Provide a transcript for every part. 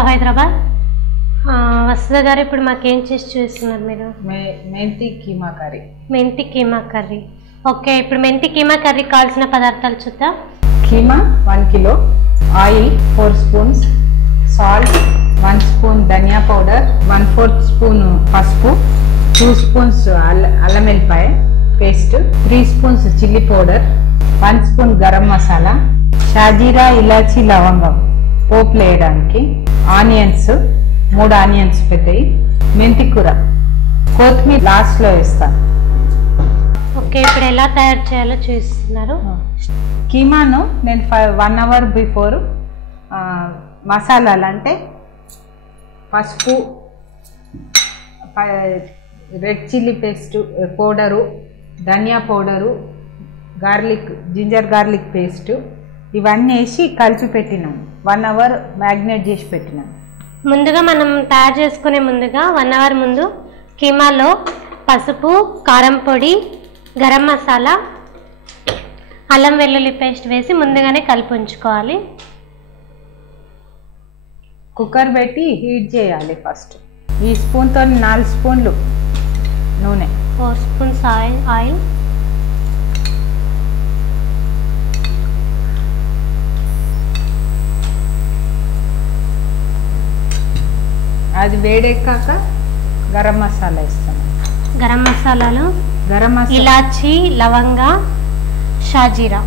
Hello Hyderabad. వసుధ గారు, ఇప్పుడు మాకేం చేసి చూస్తున్నారు మీరు? మెంతి కీమా కర్రీ. మెంతి కీమా కర్రీ. ఓకే, ఇప్పుడు మెంతి కీమా కర్రీ కావాల్సిన పదార్థాలు చూద్దాం. Keema 1 kilo, oil 4 spoons, salt 1 spoon, ధనియా పౌడర్ 1/4 స్పూన్, పసుపు 2 స్పూన్స్ అల్లం వెల్లిపాయ paste, 3 spoons chilli powder, 1 spoon garam masala, షాజీరా, ఇలాచీ, లవంగం పోపు వేయడానికి, ఆనియన్స్ 3 ఆనియన్స్ పెద్దవి, మెంతి కూర, కొత్తిమీర లాస్ట్లో వేస్తాను. ఓకే, ఇప్పుడు ఎలా తయారు చేయాలో చూస్తున్నారు. కీమాను నేను 1 అవర్ బిఫోర్ మసాలాలు అంటే పసుపు, రెడ్ చిల్లీ పేస్ట్ పౌడరు, ధనియా పౌడరు, జింజర్ గార్లిక్ పేస్ట్ ఇవన్నీ వేసి కలిపి పెట్టినాను. 1 అవర్ మ్యాగ్నేట్ చేసి పెట్టినాను. ముందుగా మనం తయారు చేసుకునే ముందుగా 1 అవర్ ముందు కీమాలో పసుపు, కారం పొడి, గరం మసాలా, అల్లం వెల్లుల్లి పేస్ట్ వేసి ముందుగానే కలిపి ఉంచుకోవాలి. కుక్కర్ పెట్టి హీట్ చేయాలి. ఫస్ట్ ఈ స్పూన్తో 4 స్పూన్లు నూనె, 4 స్పూన్స్ ఆయిల్, అది వేడెక్కాక గరం మసాలా వేస్తాను. గరం మసాలాలు ఇలాచీ, లవంగా, షాజీరా.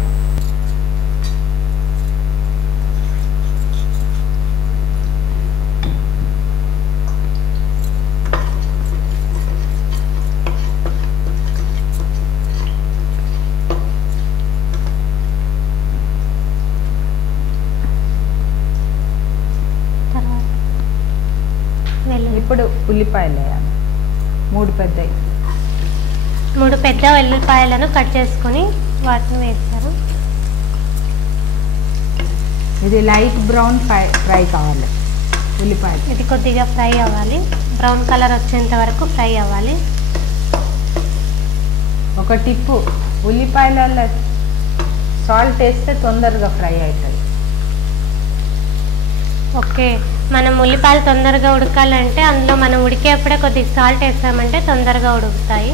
ఇప్పుడు ఉల్లిపాయలు వేయాలి. 3 పెద్ద ఉల్లిపాయలను కట్ చేసుకొని వాటిని వేస్తారు. ఇది లైట్ బ్రౌన్ ఫ్రై కావాలి. ఉల్లిపాయలు ఇది కొద్దిగా ఫ్రై అవ్వాలి. బ్రౌన్ కలర్ వచ్చేంత వరకు ఫ్రై అవ్వాలి. ఒక టిప్పు, ఉల్లిపాయలలో సాల్ట్ వేస్తే తొందరగా ఫ్రై అవుతుంది. ఓకే, మనం ఉల్లిపాయలు తొందరగా ఉడకాలంటే అందులో మనం ఉడికేప్పుడే కొద్దిగా సాల్ట్ వేసామంటే తొందరగా ఉడుకుతాయి.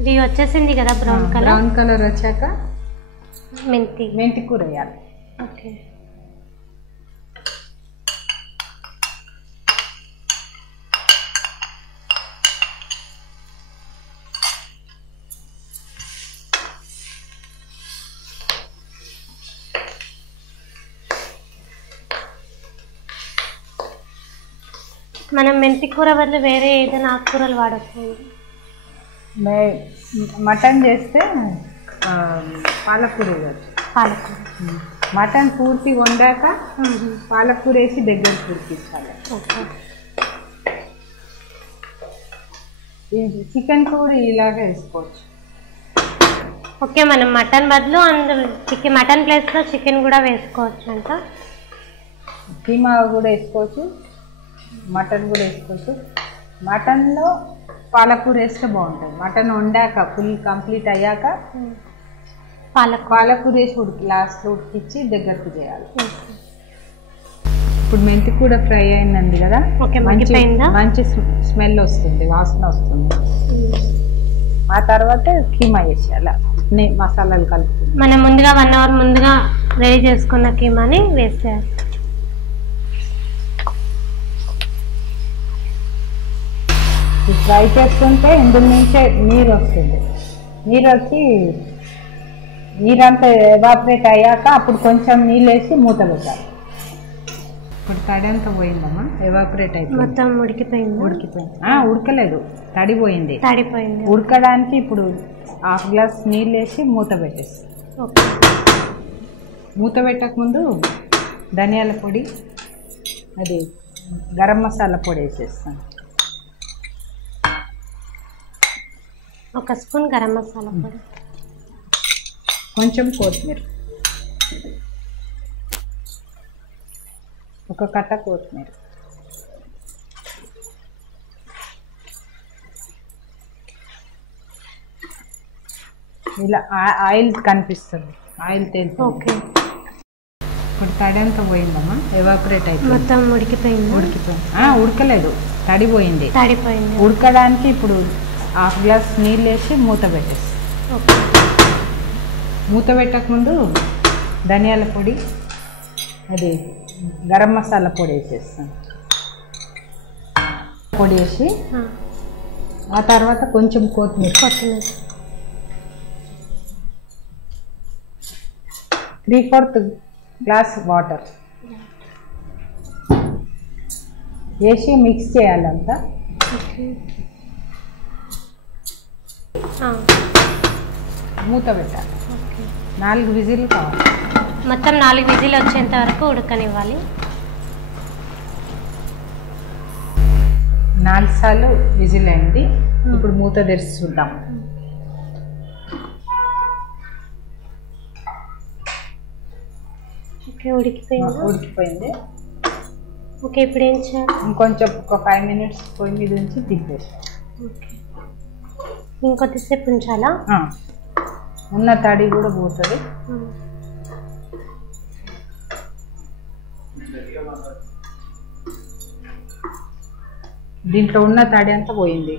ఇది వచ్చేసింది కదా బ్రౌన్ కలర్ వచ్చాక మెంతి కూర వేయాలి. ఓకే, మనం మెంతి కూర బదులు వేరే ఏదైనా ఆకుకూరలు వాడచ్చు. మటన్ చేస్తే పాలకూర వేయచ్చు. మటన్ పూర్తి వండాక పాలకూర వేసి దగ్గర ఉడికించాలి. చికెన్ కూడా ఇలాగే వేసుకోవచ్చు. ఓకే, మనం మటన్ బదులు మటన్ ప్లేస్లో చికెన్ కూడా వేసుకోవచ్చు. అంట కీమా కూడా వేసుకోవచ్చు, మటన్ కూడా వేసుకోవచ్చు. మటన్లో పాలకూర వేస్తే బాగుంటుంది. మటన్ వండాక ఫుల్ కంప్లీట్ అయ్యాక పాలకూర వేసి లాస్ట్లో ఉడికించి దగ్గరకు చేయాలి. ఇప్పుడు మెంతి కూడా ఫ్రై అయిందండి కదా, మంచి స్మెల్ వస్తుంది, వాసన వస్తుంది. ఆ తర్వాత కీమా వేసేయాలి. మసాలాలు కలుపుతుంది. మనం ముందుగా 1 అవర్ ముందుగా రెడీ చేసుకున్న కీమాని వేసేయాలి. ఫ్రై చేస్తుంటే ఇందులో నుంచే నీరు వస్తుంది. నీరు వచ్చి నీరంతా ఎవాపరేట్ అయ్యాక అప్పుడు కొంచెం నీళ్ళు వేసి మూత పెట్టాలి. ఇప్పుడు తడి అంతా పోయిందమ్మా, ఎవాపరేట్ అయిపోయింది. మొత్తం ఉడికిపోయింది. ఉడకలేదు, తడిపోయింది. ఉడకడానికి ఇప్పుడు 1/2 గ్లాస్ నీళ్ళు వేసి మూత పెట్టేసి, మూత పెట్టక ముందు ధనియాల పొడి, అది గరం మసాలా పొడి వేసేస్తాను. 1 స్పూన్ గరం మసాలా పొడి, కొంచెం కొత్తిమీర, 1 కట్ట కొత్తిమీర, ఇలా ఆయిల్ కనిపిస్తుంది, ఆయిల్ తేలుతుంది. ఓకే, ఇప్పుడు తడి అంతా పోయిందమ్మా, ఎవాపరేట్ అయిపోయింది, మొత్తం ఉడికిపోయింది. ఉడకలేదు, తడిపోయింది. తడిపోయింది. ఉడకడానికి ఇప్పుడు 1/2 గ్లాస్ నీళ్ళు వేసి మూత పెట్టేసి, మూత పెట్టకముందు ధనియాల పొడి, అది గరం మసాలా పొడి వేసేస్తాను. పొడి వేసి ఆ తర్వాత కొంచెం కొత్తిమీర 3/4 గ్లాస్ వాటర్ వేసి మిక్స్ చేయాలంతా. మూత పెట్టాలి. 4 విజిల్ కావాలి. మొత్తం 4 విజిల్ వచ్చేంత వరకు ఉడకనివ్వాలి. 4 సార్లు విజిల్ అయింది. ఇప్పుడు మూత తెరిచి చూద్దాం. ఉడికిపోయింది. ఓకే, ఇప్పుడు ఏం చేయాలి? ఇంకొంచెం ఒక 5 మినిట్స్ పొయ్యి మీద ఉంచి దింపేసాం. ఇంకొద్దిసేపు ఉంచాలా? ఉన్న తడి కూడా పోతుంది. దీంట్లో ఉన్న తడి అంతా పోయింది.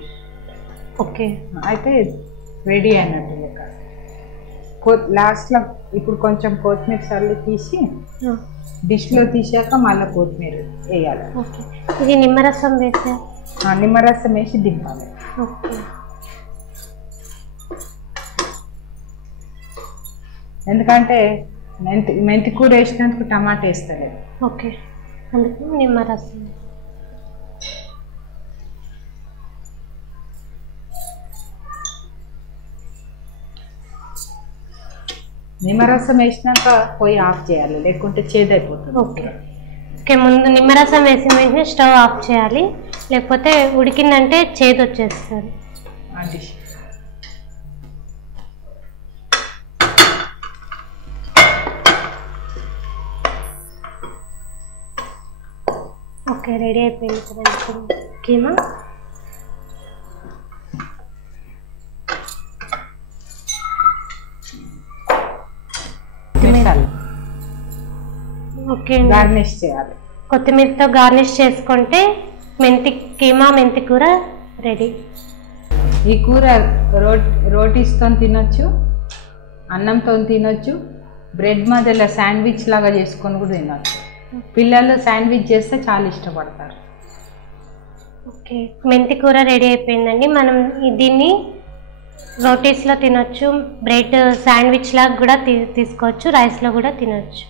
ఓకే, అయితే రెడీ అయినట్టు లెక్క. లాస్ట్లో ఇప్పుడు కొంచెం కొత్తిమీర సర్లు తీసి డిష్లో తీసాక మళ్ళీ కొత్తిమీర వేయాలి. ఓకే, ఇది నిమ్మరసం వేసా? నిమ్మరసం వేసి దింపాలి. ఓకే, ఎందుకంటే మెంతి కూర వేసినందుకు టమాటా వేస్తలేదు. ఓకే, అందుకు నిమ్మరసం. నిమ్మరసం వేసినాక పొయ్యి ఆఫ్ చేయాలి, లేకుంటే చేదైపోతుంది. ఓకే ఓకే, ముందు నిమ్మరసం వేసిన వెంటనే స్టవ్ ఆఫ్ చేయాలి, లేకపోతే ఉడికిందంటే చేదు వచ్చేస్తుంది. డిష్ ఓకే, రెడీ అయిపోయింది కదా ఇప్పుడు కీమా. ఓకే, గార్నిష్ చేయాలి. కొత్తిమీరతో గార్నిష్ చేసుకుంటే కీమా మెంతి కూర రెడీ. ఈ కూర రోటీస్తో తినొచ్చు, అన్నంతో తినొచ్చు, బ్రెడ్ మధ్యలో శాండ్విచ్ లాగా చేసుకొని కూడా తినొచ్చు. పిల్లలు శాండ్విచ్ చేస్తే చాలా ఇష్టపడతారు. ఓకే, మెంతి కూర రెడీ అయిపోయిందండి. మనం దీన్ని రోటీస్లో తినొచ్చు, బ్రెడ్ శాండ్విచ్ లాగా కూడా తీసుకోవచ్చు, రైస్లో కూడా తినొచ్చు.